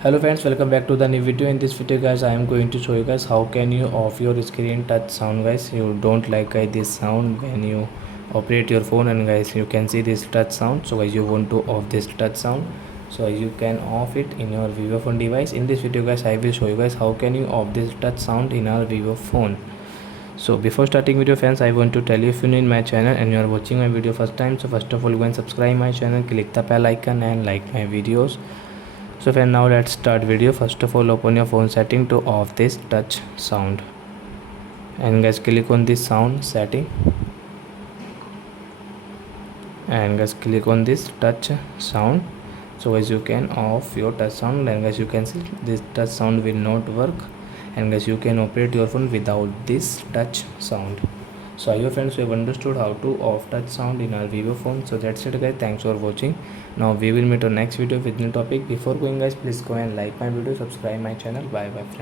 Hello friends, welcome back to the new video. In this video guys, I am going to show you guys how can you off your screen touch sound guys. You don't like guys this sound when you operate your phone, and guys you can see this touch sound. So guys, you want to off this touch sound, so you can off it in your vivo phone device. In this video guys, I will show you guys how can you off this touch sound in our vivo phone. So before starting video friends, I want to tell you, if you new in my channel and you are watching my video first time, so first of all go and subscribe my channel, click the bell icon and like my videos. So friend, now let's start video. First of all, open your phone setting to off this touch sound, and guys click on this sound setting, and guys click on this touch sound. So guys you can off your touch sound, and guys you can see this touch sound will not work, and guys you can operate your phone without this touch sound. So I hope friends you have understood how to off touch sound in our vivo phone. So that's it guys, thanks for watching. Now we will meet on next video with new topic. Before going guys, please go and like my video, subscribe my channel. Bye bye friends.